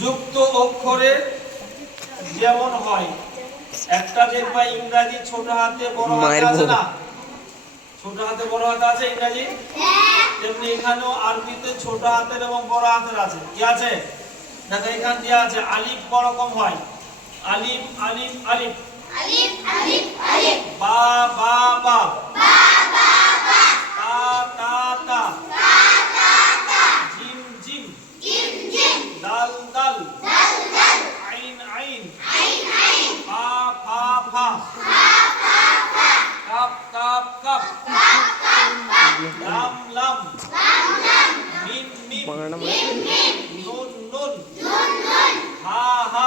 যুক্ত অক্ষরে যেমন হয়। একটা দেখবা ইংরাজি ছোট হাতে বড় হাতে আছে না? ছোট হাতে বড় হাতে আছে ইংরাজি? তেমনি এখানেও আরবিতে ছোট হাতের এবং বড় হাতের আছে। কি আছে? দেখো এখান দিয়ে আছে আলিফ রকম হয়। আলিফ আলিফ আলিফ। বা বা বা ফা কাপ কাপ কাপ লাম লাম মিম মিম নুন হা হা